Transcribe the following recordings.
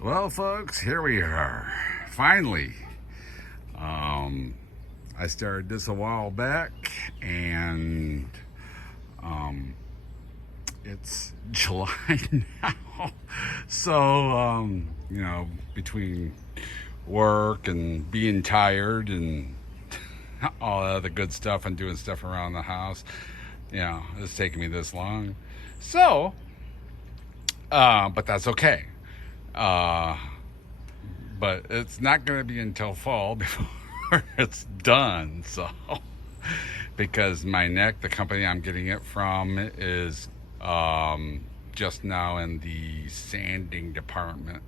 Well, folks, here we are. Finally, I started this a while back, and it's July now. So, between work and being tired and all that other good stuff and doing stuff around the house, it's taking me this long. So, but that's okay. Uh, but it's not going to be until fall before it's done. So, because my neck, the company I'm getting it from, is just now in the sanding department,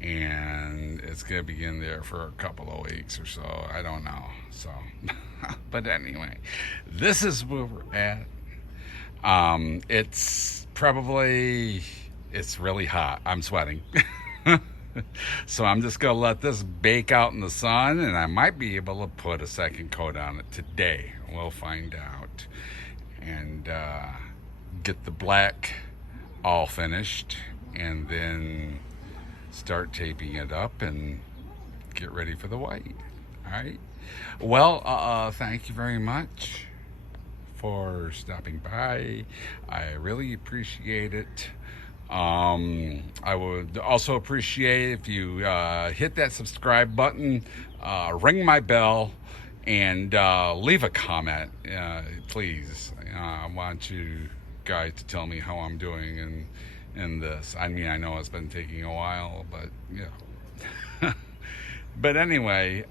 and it's going to be in there for a couple of weeks or so. I don't know. So, but anyway, this is where we're at. It's really hot. I'm sweating. So I'm just going to let this bake out in the sun, and I might be able to put a second coat on it today. We'll find out. And get the black all finished, and then start taping it up and get ready for the white. All right. Well, thank you very much for stopping by. I really appreciate it. I would also appreciate if you hit that subscribe button, ring my bell, and leave a comment, please. I want you guys to tell me how I'm doing in this. I mean, I know it's been taking a while, but But anyway,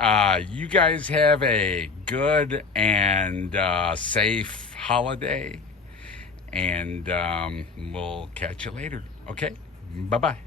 you guys have a good and safe holiday, and we'll catch you later. Okay? Bye-bye.